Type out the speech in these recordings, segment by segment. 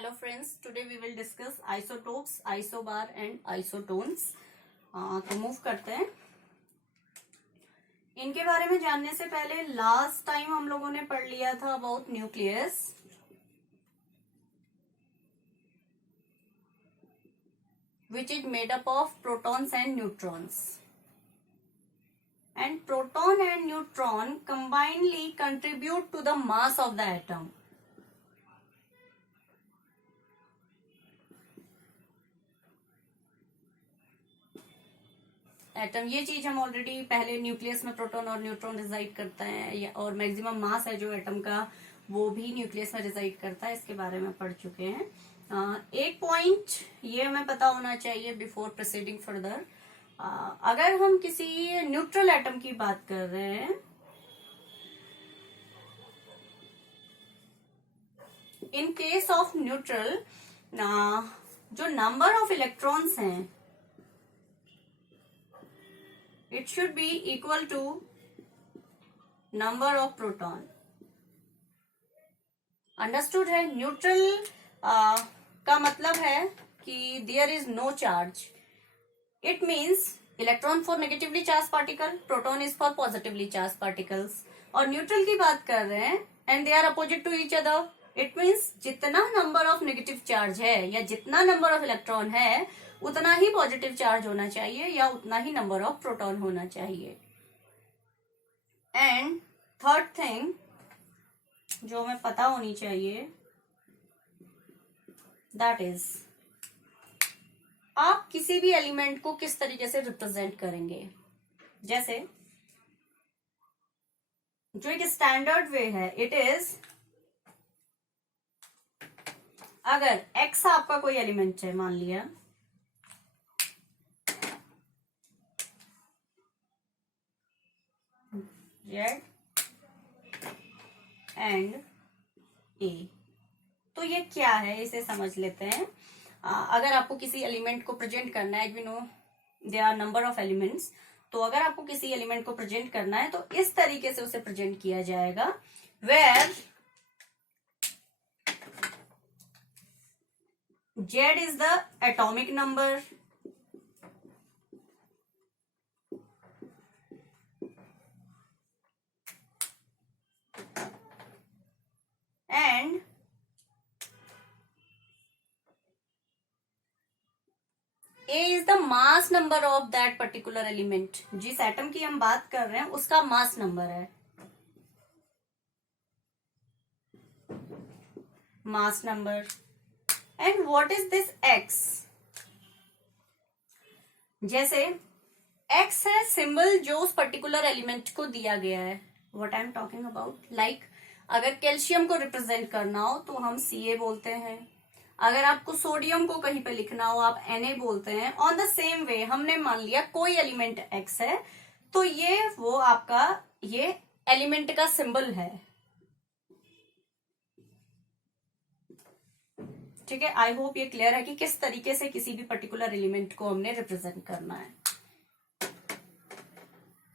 Hello friends, today we will discuss isotopes, isobar and isotones. तो move करते हैं। इनके बारे में जानने से पहले लास्ट टाइम हम लोगों ने पढ़ लिया था about nucleus, which is made up of protons and neutrons. And proton and neutron combinedly contribute to the mass of the atom. Atom, ये चीज हम ऑलरेडी पहले न्यूक्लियस में प्रोटॉन और न्यूट्रॉन रिजाइड करता है और मैक्सिमम मास है जो एटम का वो भी न्यूक्लियस में रिजाइड करता है, इसके बारे में पढ़ चुके हैं। एक पॉइंट ये हमें पता होना चाहिए बिफोर प्रोसीडिंग फर्दर। अगर हम किसी न्यूट्रल एटम की बात कर रहे हैं, इन केस ऑफ न्यूट्रल जो नंबर ऑफ इलेक्ट्रॉन्स हैं it should be equal to number of proton. Understood है? न्यूट्रल का मतलब है कि there is no charge. It means electron for negatively charged particle, proton is for positively charged particles. और neutral की बात कर रहे हैं and they are opposite to each other. It means जितना नंबर ऑफ नेगेटिव चार्ज है या जितना नंबर ऑफ इलेक्ट्रॉन है उतना ही पॉजिटिव चार्ज होना चाहिए या उतना ही नंबर ऑफ प्रोटॉन होना चाहिए। एंड थर्ड थिंग जो हमें पता होनी चाहिए, दैट इज आप किसी भी एलिमेंट को किस तरीके से रिप्रेजेंट करेंगे। जैसे जो एक स्टैंडर्ड वे है, इट इज अगर एक्स आपका कोई एलिमेंट है, मान लिया जेड एंड ए, तो ये क्या है इसे समझ लेते हैं। अगर आपको किसी एलिमेंट को प्रेजेंट करना है, we know there are number of elements, तो अगर आपको किसी एलिमेंट को प्रेजेंट करना है तो इस तरीके से उसे प्रेजेंट किया जाएगा, where z is the atomic number and A is the mass number of that particular element. जिस एटम की हम बात कर रहे हैं उसका मास नंबर है, mass number. And what is this x? जैसे एक्स है सिंबल जो उस पर्टिकुलर एलिमेंट को दिया गया है। What I am talking about, like अगर कैल्शियम को रिप्रेजेंट करना हो तो हम Ca बोलते हैं, अगर आपको सोडियम को कहीं पे लिखना हो आप Na बोलते हैं। ऑन द सेम वे हमने मान लिया कोई एलिमेंट X है तो ये वो आपका ये एलिमेंट का सिंबल है, ठीक है। आई होप ये क्लियर है कि किस तरीके से किसी भी पर्टिकुलर एलिमेंट को हमने रिप्रेजेंट करना है।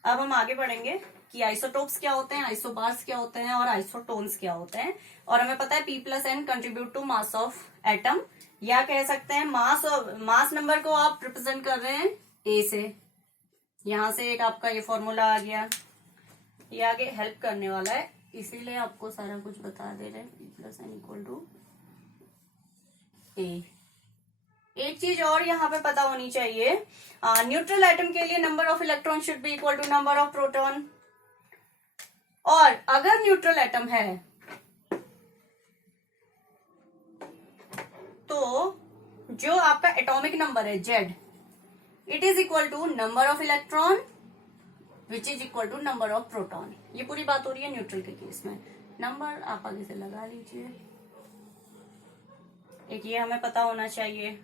अब हम आगे बढ़ेंगे कि आइसोटोप्स क्या होते हैं, आइसोबार्स क्या होते हैं और आइसोटोन्स क्या होते हैं। और हमें पता है P+N contribute to mass of atom, या कह सकते हैं मास नंबर को आप रिप्रेजेंट कर रहे हैं A से। यहां से एक आपका ये फॉर्मूला आ गया, ये आगे हेल्प करने वाला है, इसीलिए आपको सारा कुछ बता दे रहे हैं। P+N equal to A। एक चीज और यहाँ पे पता होनी चाहिए, न्यूट्रल एटम के लिए number of electron should be equal to number of proton. और अगर न्यूट्रल एटम है तो जो आपका एटॉमिक नंबर है z, it is equal to number of electron which is equal to number of proton. ये पूरी बात हो रही है न्यूट्रल के केस में। नंबर आप आगे से लगा लीजिए, एक ये हमें पता होना चाहिए,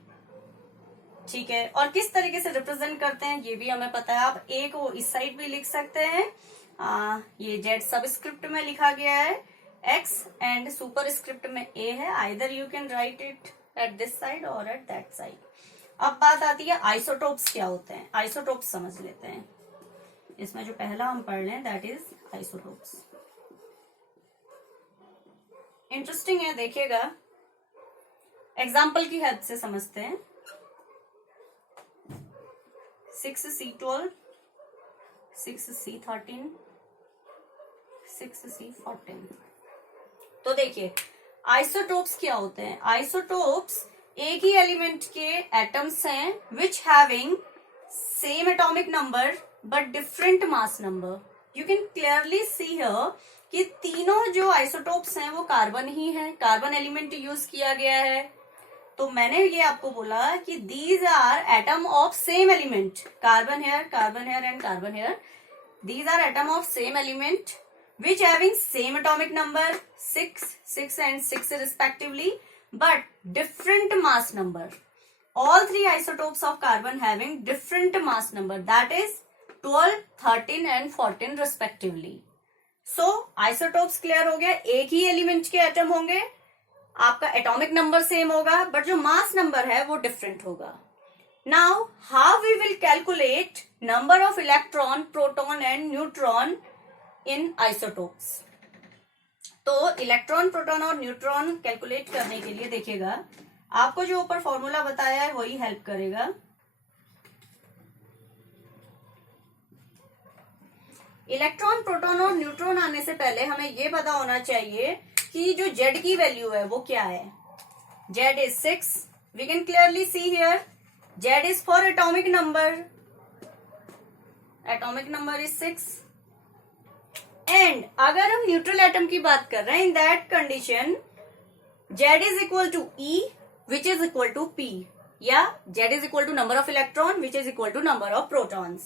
ठीक है। और किस तरीके से रिप्रेजेंट करते हैं ये भी हमें पता है। आप ए को इस साइड भी लिख सकते हैं, ये जेड सबस्क्रिप्ट में लिखा गया है, एक्स एंड सुपर स्क्रिप्ट में ए है। Either you can write it at this side और एट दैट साइड। अब बात आती है आइसोटोप्स क्या होते हैं। आइसोटोप्स समझ लेते हैं। इसमें जो पहला हम पढ़ लें दैट इज आइसोटोप्स। इंटरेस्टिंग है, देखिएगा एग्जाम्पल की हेल्प से समझते हैं। 6C12, 6C13, 6C14। तो देखिए आइसोटोप्स क्या होते हैं। आइसोटोप्स एक ही एलिमेंट के एटम्स हैं which having same atomic number but different mass number. You can clearly see here कि तीनों जो आइसोटोप्स हैं वो कार्बन ही है, कार्बन एलिमेंट यूज किया गया है। तो मैंने ये आपको बोला कि these are atom of same element, carbon here and carbon here, these are atom of same element which having same atomic number 6, 6 and 6 respectively but different mass number. All three isotopes of carbon having different mass number, that is 12, 13 and 14 respectively. So isotopes clear हो गया, एक ही element के atom होंगे, आपका atomic number same होगा but जो mass number है वो डिफरेंट होगा। Now how we will calculate number of electron, proton and neutron in isotopes. तो इलेक्ट्रॉन, प्रोटॉन और न्यूट्रॉन कैलकुलेट करने के लिए देखिएगा आपको जो ऊपर फॉर्मूला बताया है वही हेल्प करेगा। इलेक्ट्रॉन, प्रोटॉन और न्यूट्रॉन आने से पहले हमें ये पता होना चाहिए कि जो जेड की वैल्यू है वो क्या है। Z is 6, we can clearly see here z is for atomic number, atomic number is 6। And अगर हम न्यूट्रल एटम की बात कर रहे हैं, in that condition Z is equal to E which is equal to P, या Z is equal to number of electron which is equal to number of protons.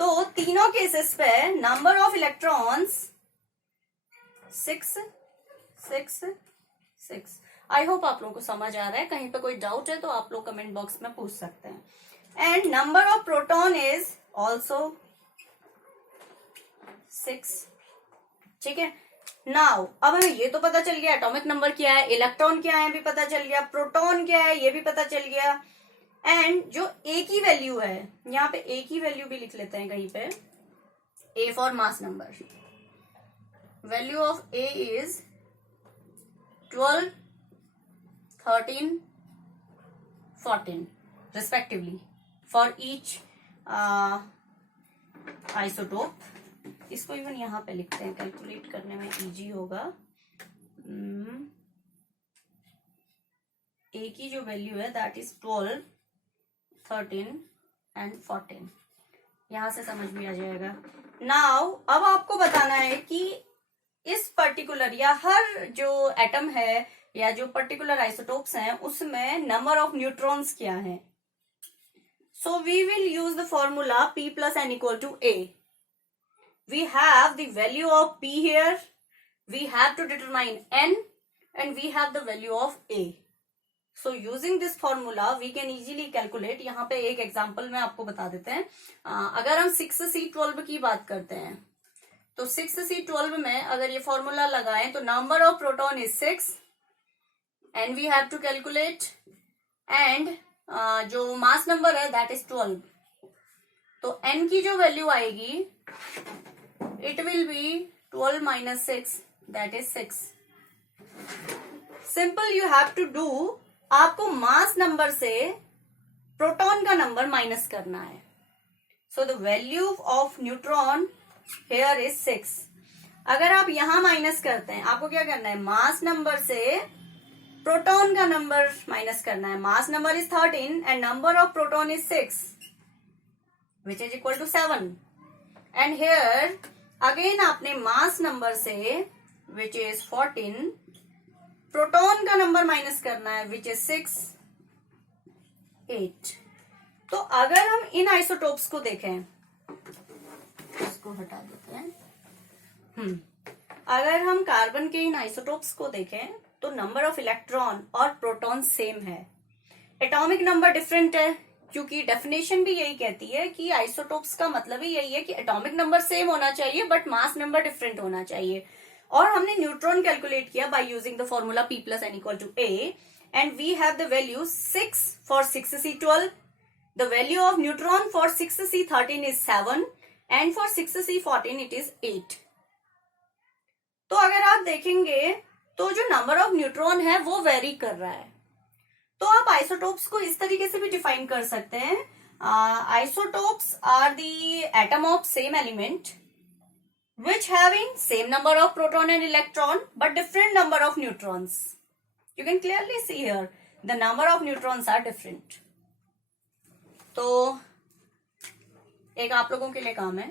तो तीनों केसेस पे number of electrons 6, 6, 6। I hope आप लोगों को समझ आ रहा है। कहीं पे कोई डाउट है तो आप लोग कमेंट बॉक्स में पूछ सकते हैं। And number of proton is also 6, ठीक है। नाउ अब हमें ये तो पता चल गया एटॉमिक नंबर क्या है, इलेक्ट्रॉन क्या है भी पता चल गया, प्रोटॉन क्या है ये भी पता चल गया। एंड जो ए की वैल्यू है, यहाँ पे ए की वैल्यू भी लिख लेते हैं कहीं पे, A for mass number, value of A is 12, 13, 14 respectively for each isotope. इसको इवन यहां पे लिखते हैं, कैलकुलेट करने में इजी होगा। ए की जो वैल्यू है दैट इज 12, 13 एंड 14, यहां से समझ में आ जाएगा। नाउ अब आपको बताना है कि इस पर्टिकुलर या हर जो एटम है या जो पर्टिकुलर आइसोटोप्स हैं उसमें नंबर ऑफ न्यूट्रॉन्स क्या है। So we will use the formula P plus N equal to A. We have the value of P here, we have to determine N and we have the value of A. So using this formula we can easily calculate। यहाँ पे एक example में आपको बता देते हैं। अगर हम 6C12 की बात करते हैं तो 6C12 में अगर ये फॉर्मूला लगाएं तो number of proton is 6 and we have to calculate, and जो मास नंबर है दैट इज 12। तो N की जो वैल्यू आएगी it will be 12 minus 6, that is 6. Simple you have to do, आपको मास नंबर से प्रोटॉन का नंबर माइनस करना है। So the value of neutron here is 6. अगर आप यहां माइनस करते हैं, आपको क्या करना है, मास नंबर से प्रोटॉन का नंबर माइनस करना है। Mass number is 13 and number of proton is 6 which is equal to 7. And here again आपने मास नंबर से विच इज 14 प्रोटॉन का नंबर माइनस करना है विच इज 6, 8। तो अगर हम इन आइसोटोप्स को देखें, इसको हटा देते हैं। अगर हम कार्बन के इन आइसोटोप्स को देखें तो नंबर ऑफ इलेक्ट्रॉन और प्रोटॉन सेम है, एटॉमिक नंबर डिफरेंट है, क्योंकि डेफिनेशन भी यही कहती है कि आइसोटोप्स का मतलब ही यही है कि एटॉमिक नंबर सेम होना चाहिए बट मास नंबर डिफरेंट होना चाहिए। और हमने न्यूट्रॉन कैलकुलेट किया by using the formula P plus N equal to A and we have the value 6 for 6C12, the value of neutron for 6C13 is 7 and for 6C14 it is 8। तो अगर आप देखेंगे तो जो number of neutron है वो very कर रहा है। तो आप आइसोटोप्स को इस तरीके से भी डिफाइन कर सकते हैं, isotopes are the atom of same element which having same number of proton and electron but different number of neutrons. You can clearly see here the number of neutrons are different. तो एक आप लोगों के लिए काम है,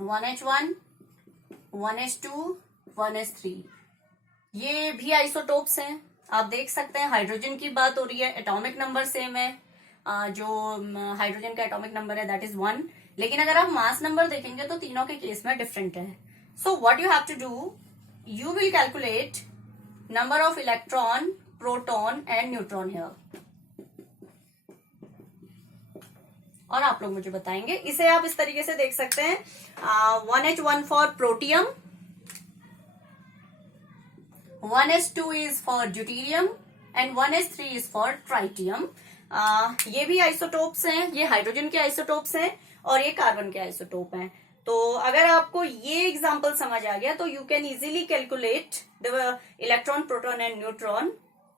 1H1, 1H2, 1H3 ये भी आइसोटोप्स हैं। आप देख सकते हैं हाइड्रोजन की बात हो रही है, एटॉमिक नंबर सेम है, जो हाइड्रोजन का एटॉमिक नंबर है दैट इज 1, लेकिन अगर आप मास नंबर देखेंगे तो तीनों के केस में डिफरेंट है। So what you have to do, you will calculate number of electron, proton and neutron here, और आप लोग मुझे बताएंगे। इसे आप इस तरीके से देख सकते हैं, 1H1 for protium, 1H2 is for deuterium and 1H3 is for tritium. ये भी आइसोटोप्स हैं, ये हाइड्रोजन के आइसोटोप्स हैं और ये कार्बन के आइसोटोप हैं। तो अगर आपको ये एग्जांपल समझ आ गया तो you can easily calculate the electron, proton and neutron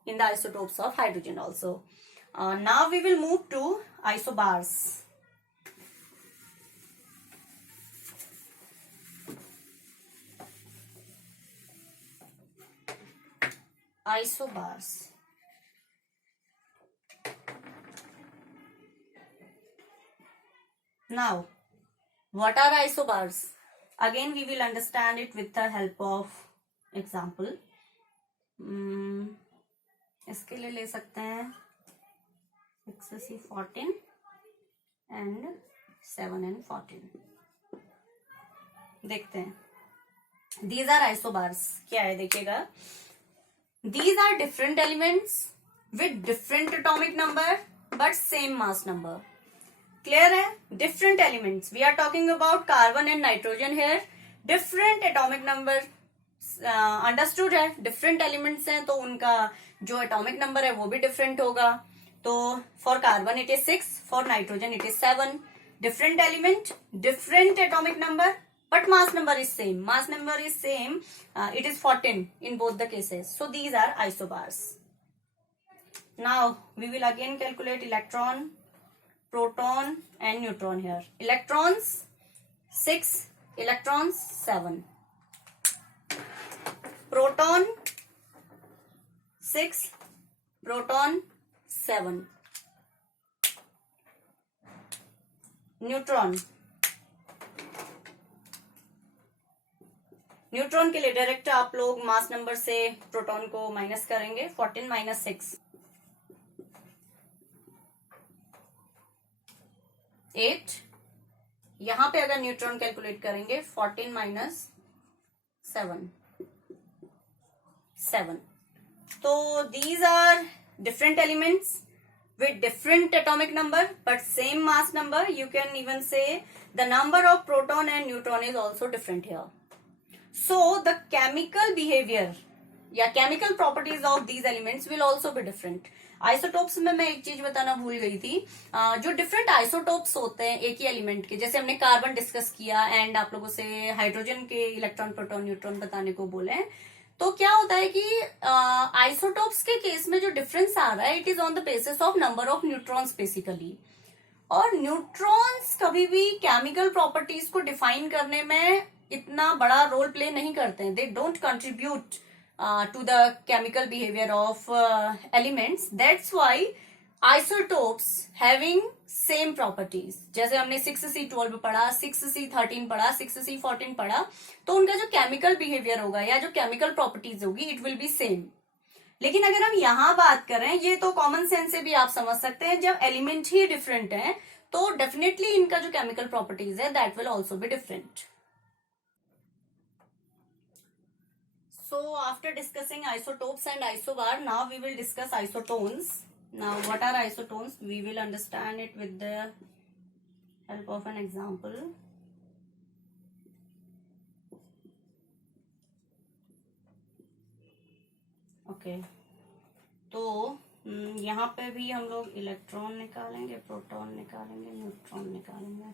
in the isotopes of hydrogen also. Now we will move to isobars. Isobars. Now, what are isobars? Again, we will understand it with the help of example. इसके लिए ले सकते हैं 6C14 and 7N14। देखते हैं, these are isobars। क्या है देखिएगा, these are different elements with different atomic number but same mass number। clear है, different elements, we are talking about carbon and nitrogen here, different atomic number understood है, different elements हैं तो उनका जो atomic number है वो भी different होगा। तो for carbon it is 6, for nitrogen it is 7, different element, different atomic number but mass number is same, mass number is same, it is 14 in both the cases, so these are isobars। now we will again calculate electron, proton and neutron here। electrons 6, electrons 7, proton 6, proton 7, neutron के लिए direct आप लोग mass number से proton को minus करेंगे, 14 minus 6 8। यहां पे अगर न्यूट्रॉन कैलकुलेट करेंगे 14 माइनस 7 7। तो these are different elements with different atomic number but same mass number। you can even say the number of proton and neutron is also different here। so the chemical behavior या chemical properties of these elements will also be different। Isotopes में मैं एक चीज बताना भूल गई थी, जो डिफरेंट आइसोटोप्स होते हैं एक ही एलिमेंट के, जैसे हमने कार्बन डिस्कस किया एंड आप लोगों से हाइड्रोजन के इलेक्ट्रॉन, प्रोटॉन, न्यूट्रॉन बताने को बोले, तो क्या होता है कि आइसोटोप्स के केस में जो डिफरेंस आ रहा है it is on the basis of number of neutrons basically. और न्यूट्रॉन्स कभी भी केमिकल प्रॉपर्टीज को डिफाइन करने में इतना बड़ा रोल प्ले नहीं करते हैं, they don't contribute to the chemical behaviour of elements. That's why isotopes having same properties, जैसे हमने 6C12 पढ़ा, 6C13 पढ़ा, 6C14 पढ़ा, तो उनका जो केमिकल बिहेवियर होगा या जो केमिकल प्रॉपर्टीज होगी इट विल बी सेम। लेकिन अगर हम यहां बात करें, ये तो कॉमन सेंस से भी आप समझ सकते हैं, जब एलिमेंट ही डिफरेंट है तो डेफिनेटली इनका जो केमिकल प्रॉपर्टीज है that will also be different. So after discussing isotopes and isobar, now we will discuss isotones. Now, what are isotones? We will understand it with the help of an example. Okay. तो यहाँ पे भी हम लोग electron निकालेंगे, proton निकालेंगे, neutron निकालेंगे।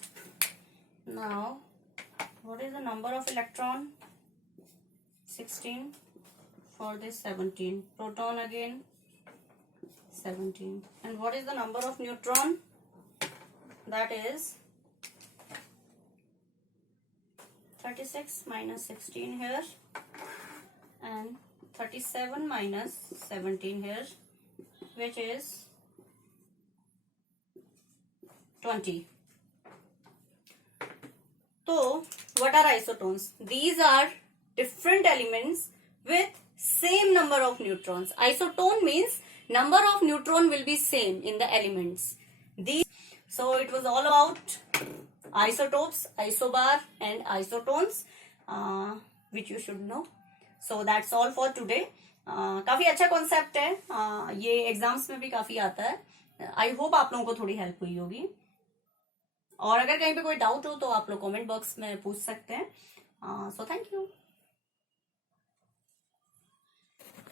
Now, what is the number of electron? 16. For this 17. Proton again 17. And what is the number of neutron? That is 36 minus 16 here, and 37 minus 17 here, which is 20. So, what are isotones? These are different elements with same number of neutrons. Isotone means number of neutron will be same in the elements. So it was all about isotopes, isobar and isotones, which you should know. So that's all for today. काफी अच्छा concept है, ये exams में भी काफी आता है. I hope आप लोगों को थोड़ी हेल्प हुई होगी. और अगर कहीं पे कोई डाउट हो तो आप लोग कमेंट बॉक्स में पूछ सकते हैं. So thank you.